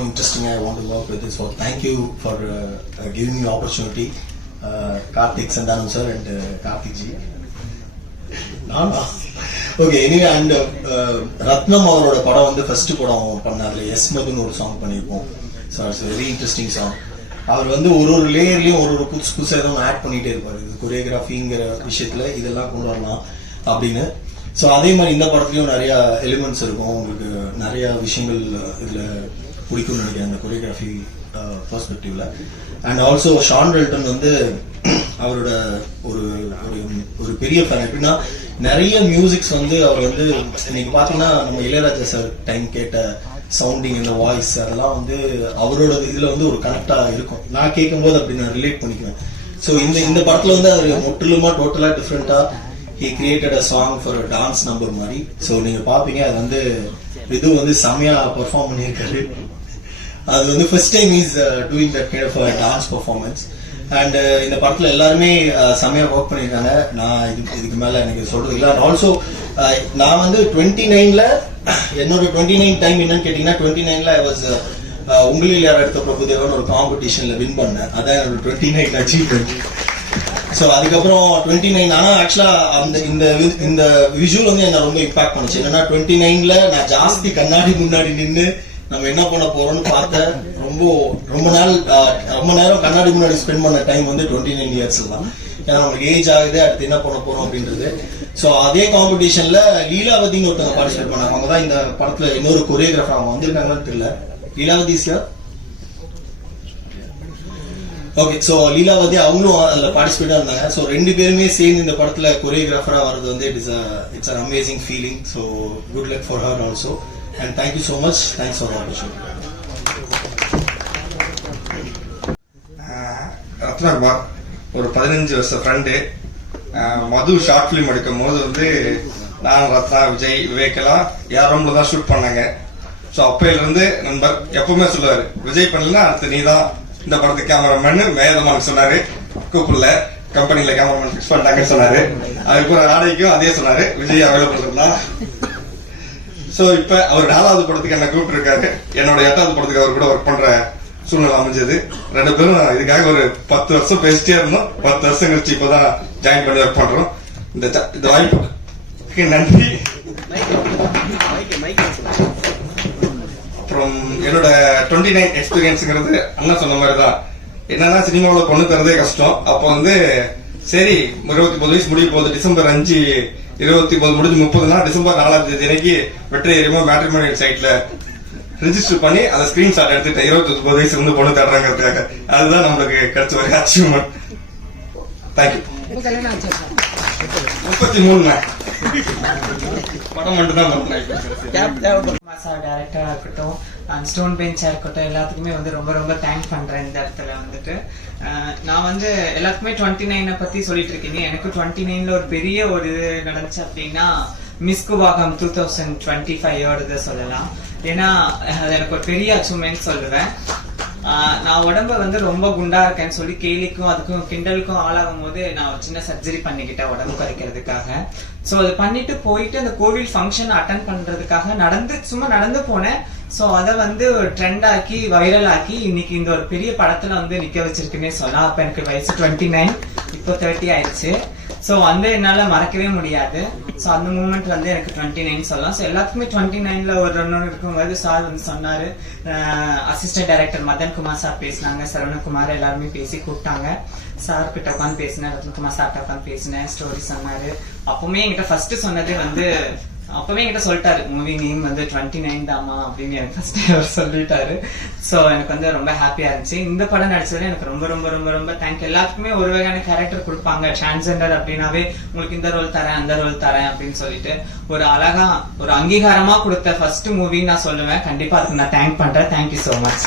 நானும் இன்ட்ரெஸ்டிங்காக I Thank you for uh, uh, giving for giving me opportunity Karthik Santhanam sir and Karthik ji நானா okay anyway and Ratnam அவரோட படம் வந்து first படம் பண்ணார்ல. எஸ் மதுன்னு ஒரு சாங் பண்ணியிருப்போம் so it's very interesting song அவர் வந்து ஒரு ஒரு லேயர்லயும் ஒரு ஒரு புதுசு புதுசாக எதுவும் ஆட் பண்ணிகிட்டே இருப்பார். இது கொரியோகிராஃபிங்கிற விஷயத்துல இதெல்லாம் கொண்டு வரலாம் அப்படின்னு. ஸோ அதே மாதிரி இந்த படத்துலயும் நிறைய எலிமெண்ட்ஸ் இருக்கும். உங்களுக்கு நிறைய விஷயங்கள் இதுல பிடிக்கும்னு நினைக்கிறேன் அந்த கொரியோகிராஃபி பர்ஸ்பெக்டிவ்ல அண்ட் ஆல்சோ ஷான் வெல்டன் வந்து அவரோட ஒரு ஒரு ஒரு பெரிய ஃபேன் எப்படின்னா நிறைய மியூசிக்ஸ் வந்து அவர் வந்து இன்னைக்கு பாத்தீங்கன்னா நம்ம இளையராஜா சார் டைம் கேட்ட சவுண்டிங் இந்த வாய்ஸ் அதெல்லாம் வந்து அவரோட இதுல வந்து ஒரு கனெக்டா இருக்கும். நான் கேட்கும்போது அப்படி நான் ரிலேட் பண்ணிக்குவேன். ஸோ இந்த இந்த படத்துல வந்து அவர் முற்றிலுமா டோட்டலா டிஃப்ரெண்டா he created a song for dance number மாதிரி. ஸோ நீங்க பாப்பீங்க அது வந்து இது வந்து செமையா பெர்ஃபார்ம் பண்ணியிருக்காரு. அது வந்து first time is doing that kind of dance performance and இந்த படத்தில் எல்லாருமே uh, செம்மையாக ஒர்க் பண்ணியிருக்காங்க. நான் இது இதுக்கு மேலே எனக்கு சொல்றது இல்லை. அண்ட் ஆல்சோ uh, நான் வந்து டுவெண்ட்டி நைனில் என்னோட டுவெண்ட்டி நைன் டைம் என்னன்னு கேட்டிங்கன்னா டுவெண்ட்டி நைனில் ஐ வாஸ் uh, உங்களில் யார் எடுத்த பிரபுதேவன் ஒரு காம்படிஷனில் வின் பண்ணேன். அதான் என்னோட டுவெண்ட்டி நைன் அச்சீவ்மெண்ட் ஸோ அதுக்கப்புறம் டுவெண்ட்டி நைன் ஆனால் ஆக்சுவலாக அந்த இந்த இந்த விஷுவல் வந்து என்ன ரொம்ப இம்பாக்ட் பண்ணுச்சு. என்னன்னா டுவெண்ட்டி நைனில் நான் ஜாஸ்தி கண்ணாடி முன்னாடி நின்று நம்ம என்ன பண்ண போறோம்னு பார்த்த ரொம்ப ரொம்ப நாள் ரொம்ப நேரம் கண்ணாடி முன்னாடி ஸ்பெண்ட் பண்ண டைம் வந்து டுவெண்ட்டி நைன் இயர்ஸ் தான். ஏன்னா நம்மளுக்கு ஏஜ் ஆகுது அடுத்து என்ன பண்ண போறோம் அப்படின்றது. ஸோ அதே காம்படிஷன்ல லீலாவதின்னு ஒருத்தவங்க பார்ட்டிசிபேட் பண்ணாங்க. அவங்க தான் இந்த படத்துல இன்னொரு கொரியோகிராஃபர் அவங்க வந்திருக்காங்கன்னு தெரியல. Leelavathi sir okay so Leelavathi அவங்களும் அதில் பார்ட்டிசிபேட்டாக இருந்தாங்க. ஸோ ரெண்டு பேருமே சேர்ந்து இந்த படத்தில் கொரியோகிராஃபரா வர்றது வந்து it is it's an amazing feeling so good luck for her also And thank you so much. Much for the opportunity. Uh, Ratnakumar ஒரு பதினஞ்சு வருஷம் friend uh, Madhu short film எடுக்கும் போது வந்து நான் ரத்னா விஜய் விவேக் எல்லாம் யார் தான் ஷூட் பண்ணாங்க ஸோ அப்பையிலிருந்து நண்பர் எப்பவுமே சொல்லுவார் விஜய் பண்ணலன்னா அடுத்து நீ தான் இந்த படத்துக்கு கேமராமேன் வேதமான் சொன்னார் கூப்பிடல கம்பெனியில் கேமராமேன் ஃபிக்ஸ் பண்ணிட்டாங்கன்னு சொன்னார் அதுக்கப்புறம் ஆடைக்கும் அதே சொன்னார் விஜய் அவைலபிள் இருந்தா சோ இப்ப அவர் நாலாவது படத்துக்கு என்ன கூப்பிட்டு என்னோட எட்டாவது படத்துக்கு அவர் கூட ஒர்க் பண்ற சூழ்நிலை அமைஞ்சது. ரெண்டு பேரும் இதுக்காக ஒரு பத்து வருஷம் பேசிட்டே இருந்தோம். பத்து வருஷம் கழிச்சு இப்பதான் ஜாயின் பண்ணி ஒர்க் பண்றோம். இந்த இந்த வாய்ப்புக்கு நன்றி. அப்புறம் என்னோட டுவெண்ட்டி நைன் எக்ஸ்பீரியன்ஸுங்கிறது அண்ணா சொன்ன மாதிரி தான் என்னன்னா சினிமாவில் கொண்டு தரதே கஷ்டம். அப்போ வந்து சரி இருபத்தி ஒன்பது வயசு முடிய போகுது. டிசம்பர் அஞ்சு இருபத்தி ஒன்பது முடிஞ்சு முப்பதுனா டிசம்பர் நாலாம் தேதி அன்னைக்கு வெற்றி எரியுமோ மேட்ரிமோனியல் சைட்ல ரெஜிஸ்டர் பண்ணி அந்த ஸ்கிரீன்ஷாட் எடுத்துட்டு இருபத்தி ஒன்பது வயசு வந்து பொண்ணு தர்றாங்கிறதுக்காக அதுதான் நம்மளுக்கு கிடைச்ச ஒரு அச்சீவ்மெண்ட் தேங்க்யூ முப்பத்தி மூணு படம் மட்டும்தான் சார் டேரக்டரா இருக்கட்டும் அண்ட் ஸ்டோன் பெஞ்சா இருக்கட்டும் எல்லாத்துக்குமே வந்து ரொம்ப ரொம்ப தேங்க் பண்றேன் இந்த இடத்துல வந்துட்டு. நான் வந்து எல்லாத்துக்குமே டுவெண்ட்டி நைனை பத்தி சொல்லிட்டு இருக்கீங்க எனக்கு டுவெண்ட்டி நைன்ல ஒரு பெரிய ஒரு இது நடந்துச்சு அப்படின்னா மிஸ்குவாகம் டூ தௌசண்ட் டுவெண்ட்டி ஃபைவோடது சொல்லலாம். ஏன்னா அது எனக்கு ஒரு பெரிய அச்சீவ்மெண்ட் சொல்லுவேன். நான் உடம்ப வந்து ரொம்ப குண்டா இருக்கேன்னு சொல்லி கேலிக்கும் அதுக்கும் கிண்டலுக்கும் ஆளாகும் போது நான் ஒரு சின்ன சர்ஜரி பண்ணிக்கிட்டேன் உடம்பு குறைக்கிறதுக்காக. ஸோ அது பண்ணிட்டு போயிட்டு அந்த கோவில் ஃபங்க்ஷன் அட்டன் பண்றதுக்காக நடந்து சும்மா நடந்து போனேன். ஸோ அதை வந்து ட்ரெண்ட் ஆக்கி வைரல் ஆக்கி இன்னைக்கு இந்த ஒரு பெரிய படத்துல வந்து நிக்க வச்சிருக்குன்னே சொல்லலாம். அப்ப எனக்கு வயசு டுவெண்ட்டி நைன் இப்போ தேர்ட்டி ஆயிடுச்சு. ஸோ வந்து என்னால் மறக்கவே முடியாது. ஸோ அந்த மூமெண்ட் வந்து எனக்கு டுவெண்ட்டி நைன் சொல்லலாம். ஸோ எல்லாத்துக்குமே டுவெண்ட்டி நைனில் ஒரு ரன் இருக்கும்போது சார் வந்து சொன்னார் assistant director Madan Kumar sir பேசினாங்க. சரவணகுமார் எல்லாருமே பேசி கூப்பிட்டாங்க. சார் கிட்ட உட்காந்து பேசினேன். ரத்னகுமார் சார்கிட்ட உட்காந்து பேசினேன். ஸ்டோரி சொன்னார். அப்பவுமே என்கிட்ட ஃபர்ஸ்ட் சொன்னது வந்து அப்பவே என்கிட்ட சொல்லிட்டாரு மூவி நேம் வந்து டுவெண்ட்டி நைன் தாமா அப்படின்னு எனக்கு ஃபர்ஸ்ட் அவர் சொல்லிட்டாரு. ஸோ எனக்கு வந்து ரொம்ப ஹாப்பியா இருந்துச்சு. இந்த படம் நடிச்சதுல எனக்கு ரொம்ப ரொம்ப ரொம்ப ரொம்ப தேங்க் எல்லாத்துக்குமே ஒரு வகையான கேரக்டர் கொடுப்பாங்க. டிரான்ஸ்ஜெண்டர் அப்படின்னாவே உங்களுக்கு இந்த ரோல் தரேன் அந்த ரோல் தரேன் அப்படின்னு சொல்லிட்டு ஒரு அழகா ஒரு அங்கீகாரமா கொடுத்த ஃபர்ஸ்ட் மூவி நான் சொல்லுவேன். கண்டிப்பா அதுக்கு நான் தேங்க் பண்றேன். தேங்க்யூ ஸோ மச்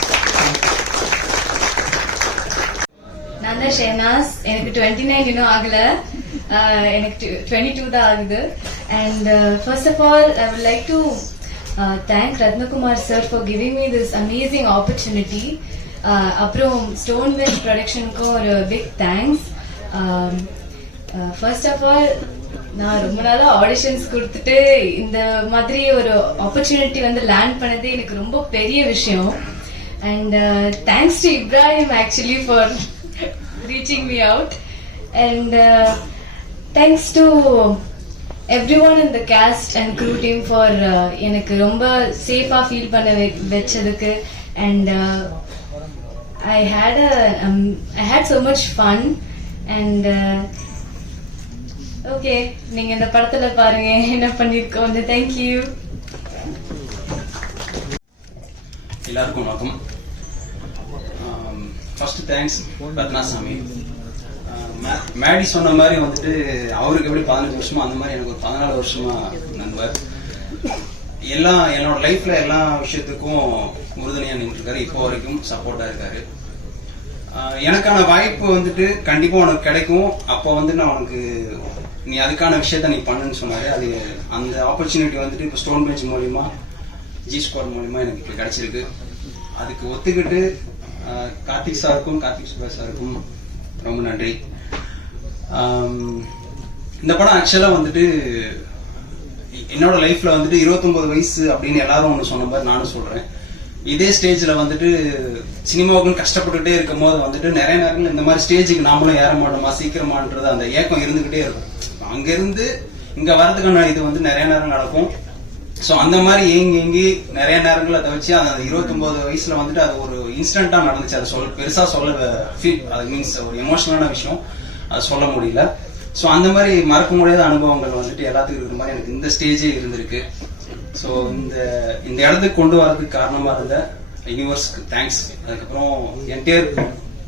நான் தான் எனக்கு டுவெண்ட்டி நைன் இன்னும் ஆகல. எனக்கு டுவெண்ட்டி டூ தான் ஆகுது. And first of all would like like uh, thank Rathnakumar sir for giving me this amazing opportunity uh, அப்புறம் ஸ்டோன் பெஞ்ச் ப்ரொடக்ஷனுக்கும் ஒரு big thanks first of all நான் ரொம்ப நாளாக ஆடிஷன்ஸ் கொடுத்துட்டு இந்த மாதிரி ஒரு ஆப்பர்ச்சுனிட்டி வந்து லேண்ட் பண்ணதே எனக்கு ரொம்ப பெரிய விஷயம். And thanks to Ibrahim actually for reaching me out and thanks to everyone இந்த cast and crew team for எனக்கு ரொம்ப சேஃபாக ஃபீல் பண்ண வச்சதுக்கு. And I had I had so much fun and okay நீங்கள் இந்த படத்தில் பாருங்க. என்ன பண்ணியிருக்கோம் தேங்க் யூ எல்லாருக்கும் வணக்கம். ஃபர்ஸ்ட் தேங்க்ஸ் ரத்னாசாமி மேடி சொன்ன மாதிரி வந்துட்டு அவருக்கு எப்படி பதினஞ்சு வருஷமா அந்த மாதிரி எனக்கு ஒரு பதினாலு வருஷமா நண்பர். எல்லா என்னோட லைஃப்ல எல்லா விஷயத்துக்கும் உறுதுணையா நின்றுருக்காரு. இப்போ வரைக்கும் சப்போர்ட்டா இருக்காரு. எனக்கான வாய்ப்பு வந்துட்டு கண்டிப்பா உனக்கு கிடைக்கும். அப்போ வந்து நான் உனக்கு நீ அதுக்கான விஷயத்த நீ பண்ணுன்னு சொன்னாரு. அது அந்த ஆப்பர்ச்சுனிட்டி வந்துட்டு இப்போ ஸ்டோன் பெஞ்ச் மூலியமா ஜி ஸ்கோர் மூலியமா எனக்கு இப்போ கிடைச்சிருக்கு. அதுக்கு ஒத்துக்கிட்டு கார்த்திக் சாருக்கும் கார்த்திக் சுபா சாருக்கும் ரொம்ப நன்றி. இந்த படம் ஆக்சுவலாக வந்துட்டு என்னோட லைஃப்ல வந்துட்டு 29 வயசு அப்படின்னு எல்லாரும் ஒன்று சொன்ன மாதிரி நானும் சொல்கிறேன் இதே ஸ்டேஜில் வந்துட்டு சினிமாவுக்குன்னு கஷ்டப்பட்டுகிட்டே இருக்கும் போது வந்துட்டு நிறைய நேரங்கள் இந்த மாதிரி ஸ்டேஜுக்கு நாமளும் ஏற மாட்டோமா சீக்கிரமான்றது அந்த ஏக்கம் இருந்துகிட்டே இருக்கும். அங்கேருந்து இங்கே வரதுக்கான இது வந்து நிறைய நேரம் நடக்கும். ஸோ அந்த மாதிரி ஏங்கி ஏங்கி நிறைய நேரங்கள் அதை வச்சு அந்த இருபத்தொம்போது வயசில் வந்துட்டு அது ஒரு இன்ஸ்டண்ட்டாக நடந்துச்சு. அதை சொல் பெருசாக சொல்ல ஃபீல் அது மீன்ஸ் ஒரு எமோஷனலான விஷயம். சொல்ல முடியல. ஸோ அந்த மாதிரி மறக்க முடியாத அனுபவங்கள் வந்துட்டு எல்லாத்துக்கும் இருக்கிற மாதிரி எனக்கு இந்த ஸ்டேஜே இருந்திருக்கு. ஸோ இந்த இந்த இடத்துக்கு கொண்டு வரதுக்கு காரணமாக இருந்த யூனிவர்ஸ்க்கு தேங்க்ஸ் அதுக்கப்புறம் என்டையர்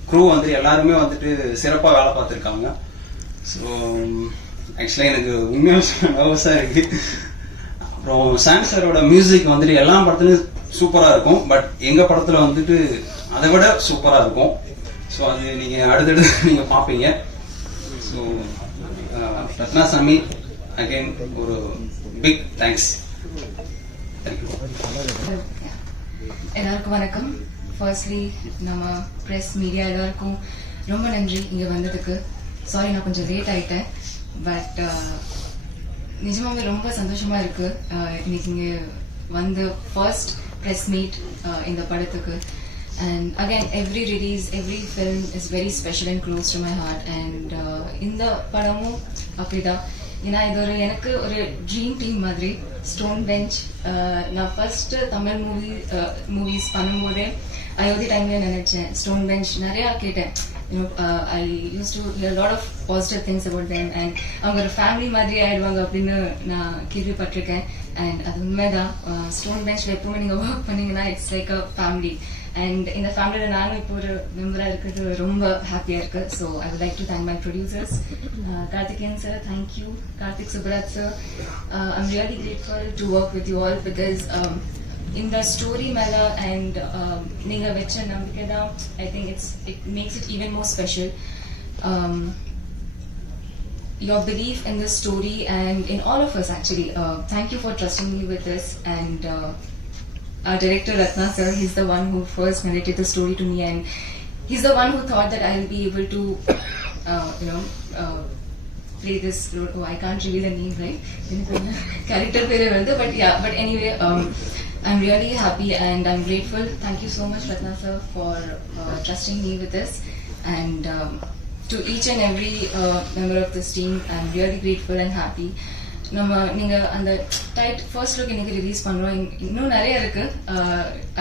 க்ரூ வந்து எல்லாருமே வந்துட்டு சிறப்பாக வேலை பார்த்துருக்காங்க. ஸோ ஆக்சுவலாக எனக்கு உண்மையாக நர்வஸாக இருக்கு. அப்புறம் சாம் சாரோட மியூசிக் வந்துட்டு எல்லா படத்துலையும் சூப்பராக இருக்கும். பட் எங்கள் படத்தில் வந்துட்டு அதை விட சூப்பராக இருக்கும். ஸோ அது நீங்கள் அடுத்தடுத்து நீங்கள் பார்ப்பீங்க. ஸோ ரத்னாசாமி அகைன் ஒரு பிக் தேங்க்ஸ் எல்லாருக்கும் வணக்கம். ஃபர்ஸ்ட்லி நம்ம ப்ரெஸ் மீடியா எல்லாருக்கும் ரொம்ப நன்றி இங்கே வந்ததுக்கு. சாரி நான் கொஞ்சம் லேட் ஆயிட்டேன். பட் uh, நிஜமாவே ரொம்ப சந்தோஷமா இருக்கு. Uh, இன்னைக்கு இங்கே வந்து ஃபர்ஸ்ட் ப்ரெஸ் மீட் இந்த படத்துக்கு. And again every release every film is very special and close to my heart and இந்த படமும் அப்படிதான் ஏன்னா இது ஒரு எனக்கு ஒரு ட்ரீம் டீம் மாதிரி ஸ்டோன் பெஞ்ச் நான் ஃபர்ஸ்ட் தமிழ் மூவி மூவிஸ் பண்ணும்போதே அயோத்தி டைம்ல நினைச்சேன். ஸ்டோன் பெஞ்ச் நிறைய கேட்டேன். I use to lot of positive things about them and அவங்க ஒரு ஃபேமிலி மாதிரி ஆயிடுவாங்க அப்படின்னு நான் கேள்விப்பட்டிருக்கேன். அண்ட் அது உண்மைதான். ஸ்டோன் பெஞ்ச்ல எப்பவுமே நீங்க ஒர்க் பண்ணீங்கன்னா it's like a family and இந்த ஃபேமிலியில நானும் இப்போ ஒரு மெம்பரா இருக்கிறது ரொம்ப ஹாப்பியா இருக்கு. So I would like to thank my producers Karthikeyan sir thank you Karthik Subbaraj sir I'm really grateful to work with you all because இந்த ஸ்டோரி மேல அண்ட் நீங்க வச்ச நம்பிக்கை தான் I think it's it makes it even more special your belief in this story and in all of us actually. Uh, thank you for trusting me with this. And uh, our director Ratna sir, he's the one who first narrated the story to me, and he's the one who thought that I'll be able to, uh, you know. Uh, play this role. Oh, I can't reveal the name, right? Character பேரே வருது. But yeah, but anyway, um, I'm really happy and I'm grateful. Thank you so much, Ratna sir, for uh, trusting me with this. And um, to each and every uh, member of this team, I'm really grateful and happy. நம்ம நீங்கள் அந்த tight first look இன்னைக்கு release பண்ணுறோம் இன்னும் நிறைய இருக்கு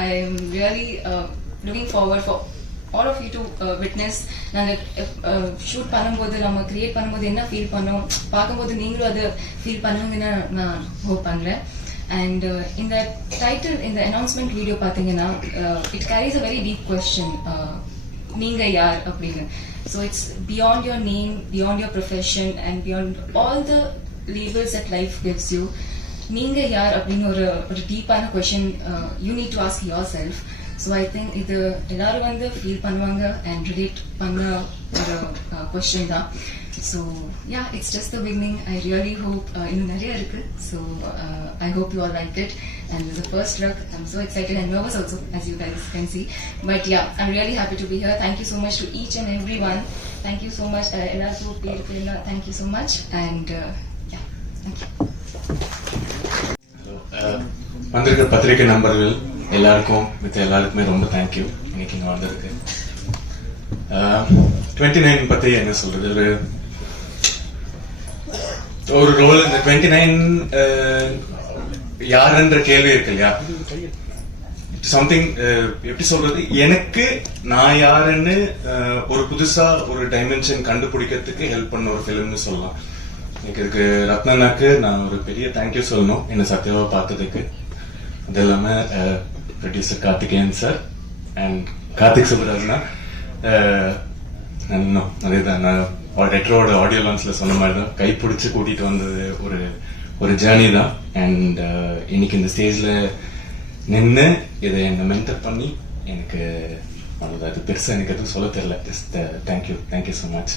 I am really looking forward for all of you to witness நாங்கள் shoot பண்ணும்போது நம்ம கிரியேட் பண்ணும்போது என்ன ஃபீல் பண்ணோம் பார்க்கும்போது நீங்களும் அதை ஃபீல் பண்ணுவீங்கன்னு நான் ஹோப் பண்ணுறேன் அண்ட் இந்த டைட்டில் இந்த அனௌன்ஸ்மெண்ட் வீடியோ பார்த்தீங்கன்னா it carries a very deep question நீங்க யார் அப்படின்னு so it's beyond your name beyond your profession and beyond all the labels that life gives you நீங்க யார் அப்படின்னு ஒரு ஒரு டீப்பான question you need to ask yourself so I think இது எல்லாரும் வந்து ஃபீல் பண்ணுவாங்க அண்ட் ரிலேட் பண்ண ஒரு கொஷின் தான். So yeah it's just the beginning I really hope இன்னும் நிறைய இருக்கு. So I hope you all like it and this first look I'm so excited and nervous also as you guys can see. But yeah i'm really happy to be here. Thank you so much to each and everyone thank you so much uh, எல்லாருக்கும் பேருக்கு எல்லாம் thank you so much. And uh, yeah thank you. அஹ் வந்திருக்கிற பத்திரிகை நண்பர்கள் எல்லாருக்கும் மித்த எல்லாருக்குமே ரொம்ப தேங்க்யூ இன்னைக்கு இங்கே வந்திருக்கு. டுவெண்ட்டி நைன் பற்றி என்ன சொல்றது? ஒரு ஒரு ரோல் இந்த டுவெண்ட்டி நைன் யாருன்ற கேள்வி இருக்கு இல்லையா? சம்திங் எப்படி சொல்றது? எனக்கு நான் யாருன்னு ஒரு புதுசா ஒரு டைமென்ஷன் கண்டுபிடிக்கிறதுக்கு ஹெல்ப் பண்ண ஒரு ஃபிலிம்னு சொல்லலாம். எனக்கு இதுக்கு ரத்னனாக்கு நான் ஒரு பெரிய தேங்க்யூ சொல்லணும். என்னை சத்தியமாக பார்த்ததுக்கு. அது இல்லாமல் producer Karthikeyan sir and Karthik சுப்ராஜ்னா இன்னும் அதேதான் நான் ரெட்ரோட ஆடியோ லான்ச்ல சொன்ன மாதிரி தான். கை பிடிச்சி கூட்டிட்டு வந்தது ஒரு ஒரு ஜேர்னி தான். அண்ட் uh, இன்னைக்கு இந்த ஸ்டேஜில் நின்று இதை என்னை மென்டர் பண்ணி எனக்கு அவ்வளோதான் அது பெருசாக எனக்கு எதுவும் சொல்ல தெரியல. Just thank you thank you so much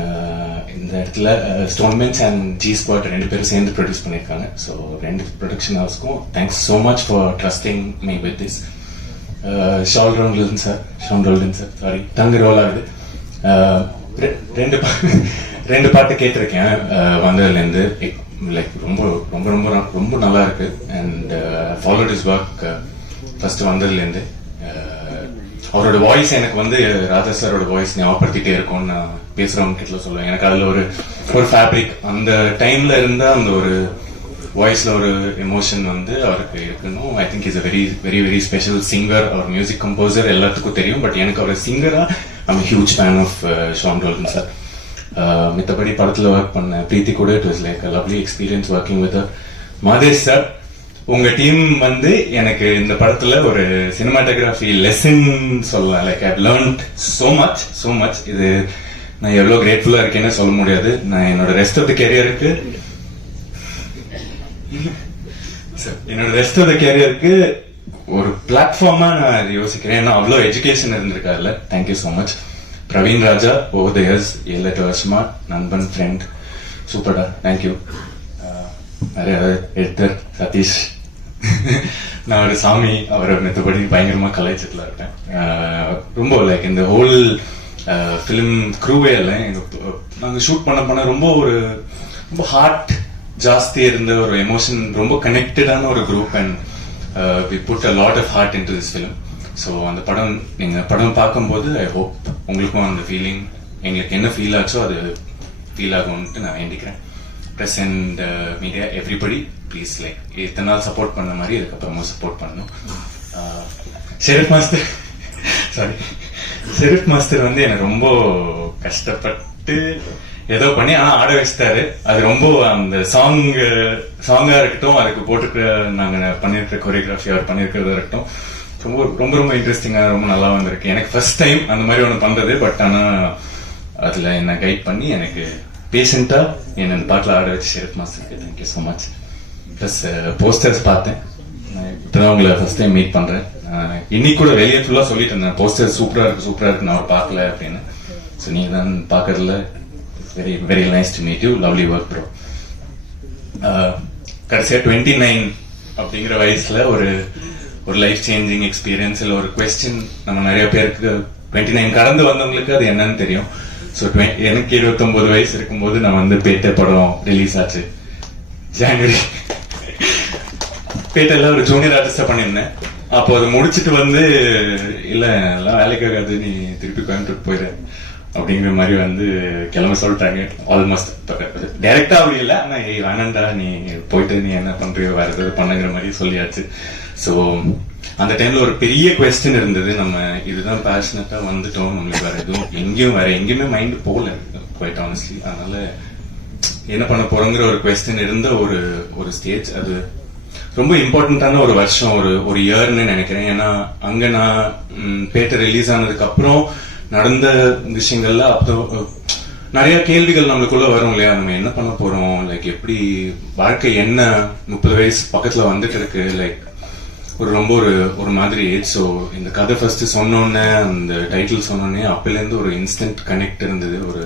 Uh, இந்த இடத்துல ஸ்டோன்மென்ஸ் அண்ட் ஜி ஸ்பாட் ரெண்டு பேரும் சேர்ந்து ப்ரொடியூஸ் பண்ணியிருக்காங்க. ஸோ ரெண்டு production ஹவுஸ்க்கும் thanks so much for trusting me with this Sean Roldan sir Sean Roldan sir sorry தங்க ரோல் ஆகுது. Uh, ரெண்டு ரெண்டு பாட்டு கேட்டிருக்கேன். Uh, வந்ததுலேருந்து லைக் ரொம்ப ரொம்ப ரொம்ப ரொம்ப நல்லா இருக்கு. And followed his work first வந்ததுலேருந்து. அவரோட வாய்ஸ் எனக்கு வந்து ராஜா சாரோட வாய்ஸ் ஞாபகப்படுத்திட்டே இருக்கும்னு நான் பேசுறவங்க கிட்ட சொல்லுவேன். எனக்கு அதுல ஒரு ஒரு ஃபேப்ரிக் அந்த டைம்ல இருந்த அந்த ஒரு வாய்ஸ்ல ஒரு எமோஷன் வந்து அவருக்கு இருக்கணும். I think is a very very very special singer our music composer எல்லாத்துக்கும் தெரியும். பட் எனக்கு அவர் சிங்கரா I'm huge fan of Sean Roldan sir மித்தபடி படத்துல ஒர்க் பண்ண பிரீத்தி கூட it was like lovely experience working with Madhesh sir உங்க டீம் வந்து எனக்கு இந்த படத்துல ஒரு சினிமாட்டோகிராஃபி லெசன் சொல்லலாம் like I learnt so much so much இது நான் எவ்வளவு கிரேட்ஃபுல்லா இருக்கேன்னு சொல்ல முடியாது. நான் என்னோட ரெஸ்ட் ஆஃப் த கேரியருக்கு என்னோட ரெஸ்ட் ஆஃப் த கேரியருக்கு ஒரு பிளாட்ஃபார்மா நான் யோசிக்கிறேன். ஏன்னா அவ்வளோ education இருந்திருக்காருல்ல thank you so much Praveen Raja over the years ஏழு எட்டு வருஷமா நண்பன் ஃப்ரெண்ட் சூப்பர்டா தேங்க்யூ நிறைய எடிட்டர் சதீஷ். நான் ஒரு சாமி அவரை மெத்தபடி பயங்கரமா கலாய்ச்சத்தில் இருக்கேன். ரொம்ப லைக் இந்த ஹோல் ஃபிலிம் க்ரூவே இல்லை. எங்கள் நாங்க ஷூட் பண்ண போன ரொம்ப ஒரு ரொம்ப ஹார்ட் ஜாஸ்தி இருந்த ஒரு எமோஷன் ரொம்ப கனெக்டடான ஒரு group and we put a lot of heart into this film so அந்த படம் நீங்கள் படம் பார்க்கும்போது ஐ ஹோப் உங்களுக்கும் அந்த ஃபீலிங் எங்களுக்கு என்ன ஃபீல் ஆச்சோ அது ஃபீல் ஆகும்ட்டு நான் வேண்டிக்கிறேன். Press and media everybody please like இத்தனை நாள் சப்போர்ட் பண்ண மாதிரி இதுக்கப்புறமா சப்போர்ட் பண்ணணும். Sherif master sorry Sherif master வந்து எனக்கு ரொம்ப கஷ்டப்பட்டு ஏதோ பண்ணி ஆனால் ஆட வச்சுட்டாரு. அது ரொம்ப அந்த சாங் சாங்காக இருக்கட்டும் அதுக்கு போட்டுக்கிற நாங்கள் பண்ணியிருக்க கொரியோகிராஃபி அவர் பண்ணியிருக்கிறதா இருக்கட்டும் ரொம்ப ரொம்ப ரொம்ப இன்ட்ரெஸ்டிங்காக ரொம்ப நல்லா வந்திருக்கு. எனக்கு ஃபர்ஸ்ட் டைம் அந்த மாதிரி ஒன்று பண்ணுறது பட் ஆனால் அதில் என்ன கைட் பண்ணி எனக்கு பேஷண்டா என்ன பாட்டில் ஆட வச்சு ஷெரீப் மாஸ்டருக்கு thank you so much plus posters பார்த்தேன். நான் இப்பதான் உங்களை ஃபஸ்ட் டைம் மீட் பண்ணுறேன் இன்னைக்கு கூட வெளியே ஃபுல்லா சொல்லிட்டு இருந்தேன். போஸ்டர் சூப்பராக இருக்குது சூப்பரா இருக்கு. நான் அவர் பார்க்கல அப்படின்னு. ஸோ நீங்க தான் பார்க்கறதுல very very nice to meet you lovely work bro கடைசியா டுவெண்ட்டி நைன் அப்படிங்கிற வயசுல ஒரு ஒரு லைஃப் சேஞ்சிங் எக்ஸ்பீரியன்ஸ் இல்லை ஒரு கொஸ்டின் நம்ம நிறைய பேருக்கு டுவெண்ட்டி நைன் கடந்து வந்தவங்களுக்கு அது என்னன்னு தெரியும். ஸோ எனக்கு இருபத்தொன்பது வயசு இருக்கும்போது நான் வந்து பேட்டை படம் ரிலீஸ் ஆச்சு. ஜான்வரி. பேட்டையில் ஒரு ஜூனியர் ஆர்டிஸ்டாக பண்ணியிருந்தேன். அப்போ அதை முடிச்சிட்டு வந்து இல்ல எல்லாம் வேலைக்கு நீ திருப்பி கோயம்புத்தூர் போயிடுறேன் அப்படிங்கிற மாதிரி வந்து கிளம்ப சொல்லிட்டாங்க. ஆல்மோஸ்ட் டைரக்டா அப்படி இல்லை ஆனா ஏய் வேணாண்டா நீ போயிட்டு நீ என்ன பண்றியோ வேற ஏதாவது பண்ணுங்கிற மாதிரி சொல்லியாச்சு. ஸோ அந்த டைம்ல ஒரு பெரிய கொஸ்டின் இருந்தது. நம்ம இதுதான் பேஷனட்டா வந்துட்டோம். நம்மளுக்கு வேற எதுவும் எங்கேயும் வேற எங்கேயுமே மைண்ட் போகல. குவைட் ஆனஸ்ட்லி அதனால என்ன பண்ண போறோங்கிற ஒரு கொஸ்டின் இருந்த ஒரு ஒரு ஸ்டேஜ் அது ரொம்ப இம்பார்ட்டண்ட்டான ஒரு வருஷம் ஒரு ஒரு இயர்னு நினைக்கிறேன். ஏன்னா அங்க நான் ம், பேட்டை ரிலீஸ் ஆனதுக்கு அப்புறம் நடந்த விஷயங்கள்ல அப்போ நிறைய கேள்விகள் நம்மளுக்குள்ள வரும் இல்லையா? நம்ம என்ன பண்ண போறோம்? லைக் எப்படி வாழ்க்கை என்ன? முப்பது வயசு பக்கத்துல வந்துட்டு இருக்கு லைக் ஒரு ரொம்ப ஒரு ஒரு மாதிரி ஏஜ் ஸோ இந்த கதை ஃபர்ஸ்ட் சொன்னோன்னே அந்த டைட்டில் சொன்னோன்னே அப்போலேருந்து ஒரு இன்ஸ்டன்ட் கனெக்ட் இருந்தது. ஒரு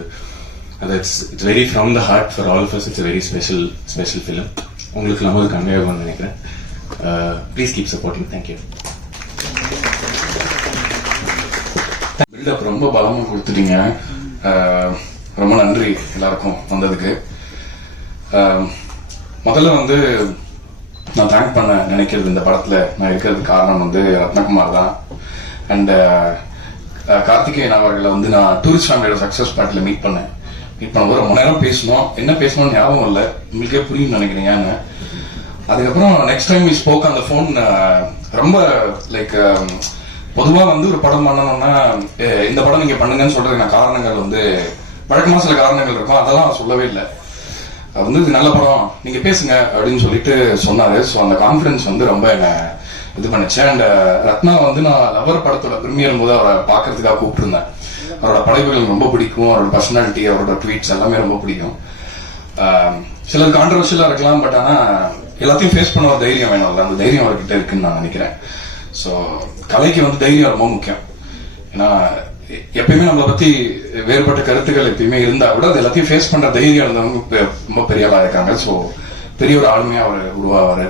அது it's it's very from the heart for all first it's very special special film உங்களுக்கு நம்ம அது ஆகும்னு நினைக்கிறேன். Please keep supporting thank you build up ரொம்ப பலமா கொடுத்துட்டீங்க. ரொம்ப நன்றி எல்லாருக்கும் வந்ததுக்கு. முதல்ல வந்து நான் தேங்க் பண்ண நினைக்கிறது இந்த படத்துல நான் இருக்கிறதுக்கு காரணம் வந்து ரத்னகுமார் தான். அண்ட் கார்த்திகேயன் அவர்களை வந்து நான் டூரிஸ்ட் ஃபேமிலியோட சக்சஸ் பார்ட்டில மீட் பண்ணேன். மீட் பண்ணும்போது ரொம்ப நேரம் பேசணும் என்ன பேசணும்னு ஞாபகம் இல்லை. உங்களுக்கே புரியும் நினைக்கிறீங்க அதுக்கப்புறம் நெக்ஸ்ட் டைம் we ஸ்போக் அந்த ஃபோன் ரொம்ப லைக் பொதுவா வந்து ஒரு படம் பண்ணணும்னா இந்த படம் நீங்க பண்ணுங்கன்னு சொல்றதுக்கு காரணங்கள் வந்து வழக்கமா சில காரணங்கள் இருக்கும். அதெல்லாம் சொல்லவே இல்லை. வந்து இது நல்ல படம். நீங்க பேசுங்க அப்படின்னு சொல்லிட்டு சொன்னாரு. ஸோ அந்த கான்ஃபிடன்ஸ் வந்து ரொம்ப என்ன இது பண்ணுச்சு. அண்ட் ரத்னா வந்து நான் லவர் படத்தோட பிரீமியர் போது அவரை பார்க்கறதுக்காக கூப்பிட்டுருந்தேன். அவரோட படைப்புகள் ரொம்ப பிடிக்கும். அவரோட பர்சனாலிட்டி அவரோட ட்வீட்ஸ் எல்லாமே ரொம்ப பிடிக்கும். சிலர் சிலது கான்ட்ரவர்ஷியலா இருக்கலாம் பட் ஆனா எல்லாத்தையும் ஃபேஸ் பண்ண ஒரு தைரியம் வேணும்ல அந்த தைரியம் அவர்கிட்ட இருக்குன்னு நான் நினைக்கிறேன். ஸோ கலைக்கு வந்து தைரியம் ரொம்ப முக்கியம். ஏன்னா எப்பயுமே நம்மளை பத்தி வேறுபட்ட கருத்துக்கள் எப்பயுமே இருந்தா கூட அது எல்லாத்தையும் ஃபேஸ் பண்ற தைரியம் இருந்தவங்க பெ- ரொம்ப பெரிய ஆளா இருக்காங்க. ஸோ பெரிய ஒரு ஆளுமையா அவர் உருவாவாரு.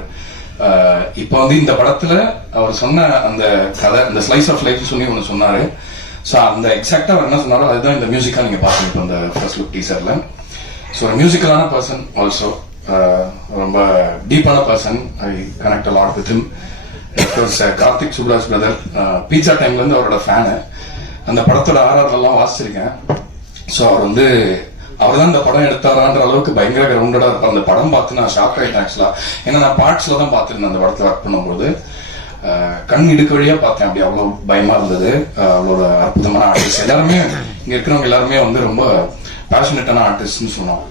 இப்போ வந்து இந்த படத்துல அவர் சொன்ன அந்த கதை இந்த ஸ்லைஸ் ஆஃப் லைஃப் சொல்லி ஒன்று சொன்னாரு. ஸோ அந்த எக்ஸாக்டா அவர் என்ன சொன்னாரோ அதுதான் இந்த மியூசிக்கா நீங்க பாத்தீங்க இப்போ இந்த ஃபர்ஸ்ட் லுக் டீசர்ல ஸோ ஒரு மியூசிக்கலான பர்சன் ஆல்சோ ரொம்ப டீப்பான person I connect lot with him Uh, Karthik Subbaraj brother Pizza டைம்ல இருந்து அவரோட ஃபேனு அந்த படத்தோட ஆர்ஆர் எல்லாம் வாசிச்சிருக்கேன். ஸோ அவர் வந்து அவர் தான் இந்த படம் எடுத்தாரான்ற அளவுக்கு பயங்கர கிரவுண்டடா இருப்பார். அந்த படம் பார்த்து நான் ஷாக் ஆயிட்டேன் ஆக்சுவலா ஏன்னா நான் பார்ட்ஸ்ல தான் பார்த்துருந்தேன் அந்த படத்தை ஒர்க் பண்ணும்போது. Uh, கண் இடுக்க வழியா பார்த்தேன். அப்படி அவ்வளவு பயமா இருந்தது. Uh, அவ்வளோ ஒரு அற்புதமான ஆர்டிஸ்ட் எல்லாருமே இங்க இருக்கிறவங்க எல்லாருமே வந்து ரொம்ப பேஷனட்டான ஆர்டிஸ்ட்னு சொன்னோம்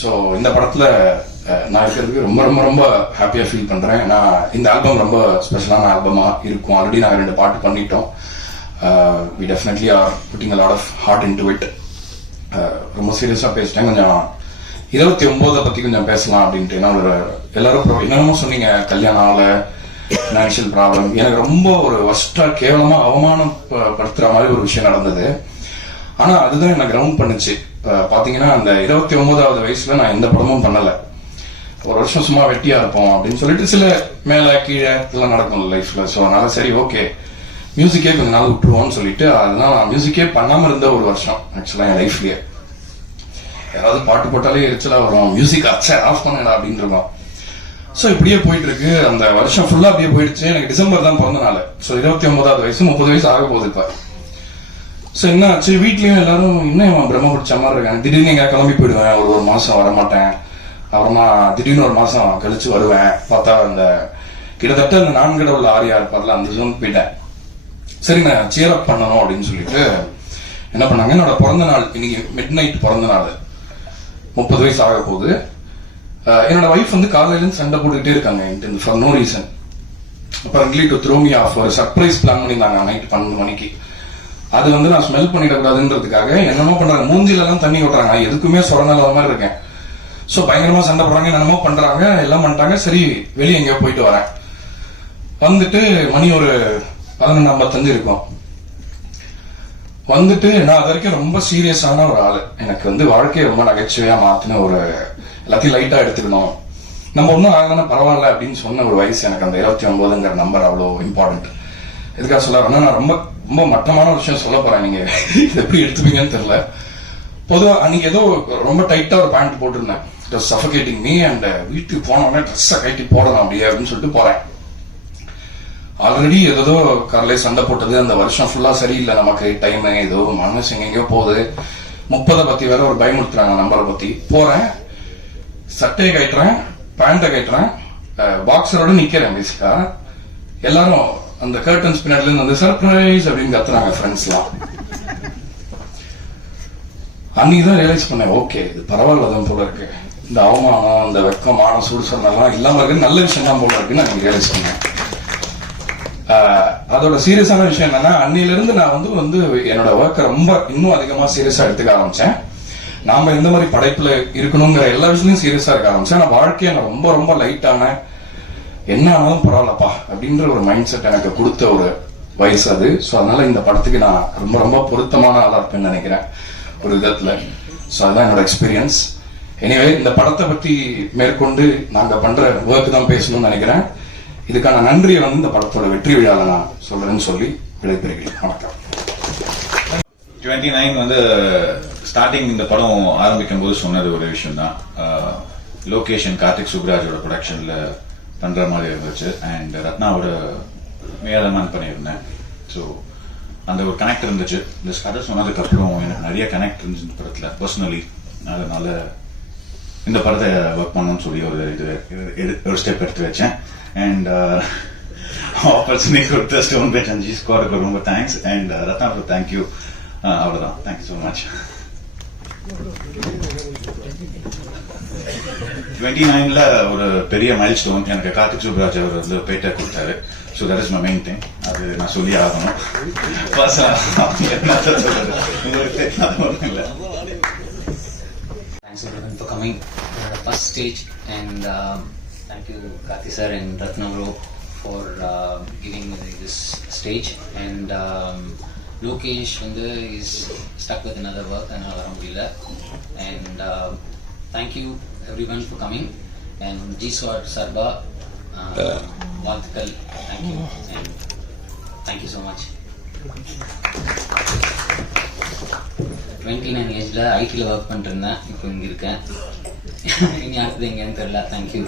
ஸோ இந்த படத்துல நான் இருக்கிறதுக்கு ரொம்ப ரொம்ப ரொம்ப ஹாப்பியாக ஃபீல் பண்ணுறேன் நான் இந்த ஆல்பம் ரொம்ப ஸ்பெஷலான ஆல்பமாக இருக்கும். ஆல்ரெடி நாங்கள் ரெண்டு பாட்டு பண்ணிட்டோம். We definitely are putting a lot of heart into it ரொம்ப சீரியஸாக பேசிட்டேன். கொஞ்சம் இருபத்தி ஒன்பதை பற்றி கொஞ்சம் பேசலாம் அப்படின்ட்டு. ஏன்னா ஒரு எல்லாரும் என்னென்னமோ சொன்னீங்க. கல்யாணம் ஆகல ஃபினான்ஷியல் ப்ராப்ளம் எனக்கு ரொம்ப ஒரு ஒஸ்ட்டாக கேவலமாக அவமானப்படுத்துகிற மாதிரி ஒரு விஷயம் நடந்தது. ஆனால் அதுதான் எனக்கு கிரவுண்ட் பண்ணுச்சு. பார்த்தீங்கன்னா அந்த இருபத்தி ஒன்பதாவது வயசுல நான் எந்த படமும் பண்ணலை. ஒரு வருஷம் சும்மா வெட்டியா இருப்போம் அப்படின்னு சொல்லிட்டு சில மேல கீழே இதெல்லாம் நடக்கும் லைஃப்ல ஸோ அதனால சரி ஓகே மியூசிக்கே கொஞ்ச நாள் விட்டுருவோம்னு சொல்லிட்டு அதெல்லாம் நான் மியூசிக்கே பண்ணாம இருந்த ஒரு வருஷம் ஆக்சுவலா என் லைஃப்லயே யாராவது பாட்டு போட்டாலே எரிச்சலா வரும். மியூசிக் அச்சா ஆஃப் பண்ணுடா அப்படின்னு இருக்கும். ஸோ இப்படியே போயிட்டு இருக்கு அந்த வருஷம் ஃபுல்லா அப்படியே போயிடுச்சு. எனக்கு டிசம்பர் தான் பிறந்த நாள். ஸோ இருபத்தி ஒன்பதாவது வயசு முப்பது வயசு ஆக போகுது இப்ப. ஸோ என்ன ஆச்சு? வீட்லயும் எல்லாரும் இன்னும் பிரம்ம பிடிச்ச மாதிரி இருக்காங்க திடீர்னு எங்க கிளம்பி போயிடுவேன். ஒரு ஒரு மாசம் வர மாட்டேன் அப்புறமா திடீர்னு ஒரு மாசம் கழிச்சு வருவேன். பார்த்தா அந்த கிட்டத்தட்ட அந்த நான்கடவுள் ஆரியா இருப்பார்ல அந்த ஜோன் போயிட்டேன். சரி நான் சியர் அப் பண்ணணும் அப்படின்னு சொல்லிட்டு என்ன பண்ணாங்க? என்னோட பிறந்த நாள் இன்னைக்கு மிட் நைட் பிறந்த நாள். முப்பது வயசு ஆக போகுது. என்னோட ஒய்ஃப் வந்து காலையில இருந்து சண்டை போட்டுக்கிட்டே இருக்காங்க. ஃபார் நோ ரீசன் அப்ப ரெகுலி டு த்ரோ மீ ஆஃப் ஒரு சர்ப்ரைஸ் பிளான் பண்ணியிருந்தாங்க. நைட் பன்னெண்டு மணிக்கு. அது வந்து நான் ஸ்மெல் பண்ணிடக்கூடாதுன்றதுக்காக என்னமோ பண்றாங்க. மூஞ்சில எல்லாம் தண்ணி விட்டுறாங்க எதுக்குமே சொரணல மாதிரி இருக்கேன். ஸோ பயங்கரமாக சண்டை போடுறாங்க என்னென்னமோ பண்ணுறாங்க எல்லாம் பண்ணிட்டாங்க. சரி வெளியே எங்கேயோ போயிட்டு வரேன். வந்துட்டு மணி ஒரு பதினொன்று ஐம்பத்தஞ்சு இருக்கும். வந்துட்டு நான் அது வரைக்கும் ரொம்ப சீரியஸான ஒரு ஆள். எனக்கு வந்து வாழ்க்கையை ரொம்ப நகைச்சுவையாக மாற்றின ஒரு எல்லாத்தையும் லைட்டாக எடுத்துக்கணும். நம்ம ஒன்றும் ஆகலன்னா பரவாயில்ல அப்படின்னு சொன்ன ஒரு வயசு எனக்கு அந்த இருபத்தி ஒன்பதுங்கிற நம்பர் அவ்வளோ இம்பார்ட்டன்ட் எதுக்காக சொல்ல வரேன்னா நான் ரொம்ப ரொம்ப மட்டமான விஷயம் சொல்ல போறேன். நீங்க எப்படி எடுத்துப்பீங்கன்னு தெரியல. பொதுவாக அன்னைக்கு ஏதோ ரொம்ப டைட்டாக ஒரு பேண்ட் போட்டிருந்தேன். It was suffocating me and வீட்டுக்கு போனோடனே ட்ரெஸ்ஸை கட்டி போடலாம் அப்படியே அப்படின்னு சொல்லிட்டு போகிறேன் ஆல்ரெடி ஏதோ காலையில சண்டை போட்டது அந்த வருஷம் ஃபுல்லாக சரியில்லை நமக்கு. டைம் ஏதோ மனசு எங்கெங்கேயோ போகுது. முப்பதை பற்றி வேற ஒரு பயமுறுத்துறாங்க நம்பரை பற்றி போகிறேன் சட்டையை கட்டுறேன் பேண்ட்டை கட்டுறேன் பாக்ஸரோட நிற்கிறேன் பேசிக்கா எல்லாரும் அந்த கர்டன்ஸ் பின்னாடிலேருந்து வந்து சர்ப்ரைஸ் அப்படின்னு கத்துறாங்க ஃப்ரெண்ட்ஸ்லாம் அன்னைக்கு தான் ரியலைஸ் பண்ணேன் ஓகே இது பரவாயில்ல தான் போல இருக்கு. இந்த அவமானம் இந்த வெக்கம் மானம் சூடு சொன்னெல்லாம் இல்லாம இருக்கு. நல்ல விஷயம் தான் போல இருக்குன்னு நான் ரியலைஸ் பண்ணேன். ஆஹ் அதோட சீரியஸான விஷயம் என்னன்னா அன்னையிலிருந்து இருந்து நான் வந்து வந்து என்னோட ஒர்க்கை ரொம்ப இன்னும் அதிகமா சீரியஸா எடுத்துக்க ஆரம்பிச்சேன். நாம எந்த மாதிரி படைப்புல இருக்கணுங்கிற எல்லா விஷயத்தையும் சீரியஸா இருக்க ஆரம்பிச்சேன். நான் வாழ்க்கையை நான் ரொம்ப ரொம்ப லைட்டான என்ன ஆனாலும் பரவாயில்லப்பா அப்படின்ற ஒரு மைண்ட் செட் எனக்கு கொடுத்த ஒரு வயசு அது. ஸோ அதனால இந்த படத்துக்கு நான் ரொம்ப ரொம்ப பொருத்தமான ஆளா இருப்பேன்னு நினைக்கிறேன். ஒரு விதத்துல ஸோ அதுதான் என்னோட எக்ஸ்பீரியன்ஸ் எனிவே இந்த படத்தை பத்தி மேற்கொண்டு நாங்கள் பண்ற ஒர்க் தான் பேசணும்னு நினைக்கிறேன். இதுக்கான நன்றியை வந்து இந்த படத்தோட வெற்றி விழால நான் சொல்றேன்னு சொல்லி விடைபெறுகிறேன். வணக்கம். டுவெண்ட்டி நைன் வந்து ஸ்டார்டிங் இந்த படம் ஆரம்பிக்கும் போது சொன்னது ஒரு விஷயம் தான் லொகேஷன் கார்த்திக் சுப்ராஜோட ப்ரொடக்ஷனில் பண்ணுற மாதிரி இருந்துச்சு. அண்ட் ரத்னாவோட மேலமான் பண்ணியிருந்தேன். ஸோ அந்த ஒரு கனெக்ட் இருந்துச்சு. இந்த கதை சொன்னதுக்கு அப்புறம் எனக்கு நிறைய கனெக்ட் இருந்துச்சு இந்த படத்துல பர்சனலி அதனால இந்த படத்தை ஒர்க் பண்ணணும்னு சொல்லி ஒரு இது ஒரு ஸ்டெப் எடுத்து வச்சேன். அண்ட் ஆப்பர்ச்சுனிட்டி கொடுத்த ஸ்டோன் பேச் அண்ட் ஜி ஸ்குவாடுக்கு ரொம்ப தேங்க்ஸ் அண்ட் ரத்னாவுக்கு தேங்க்யூ அவ்வளோதான் thank you so much twenty நைன்ல ஒரு பெரிய மைல் ஸ்டோன் எனக்கு கார்த்திக் சுப்ராஜ் அவர் வந்து பேட்டை கொடுத்தாரு. sudarles una mente, ¿no? Pasa Thanks everyone for coming. the first stage and uh, thank you Kathy sir and Ratnavro for uh, giving me this stage and um, Lokesh is stuck with another work and Alhamdulillah and uh, thank you everyone for coming and G Sarba வாழ்த்துக்கள். Thank you you. And thank twenty nine ஏஜில் ஐடியில் work பண்ணிட்டு இருந்தேன். இப்போ இங்கே இருக்கேன். இனி அடுத்தது எங்கேன்னு தெரியல. தேங்க்யூ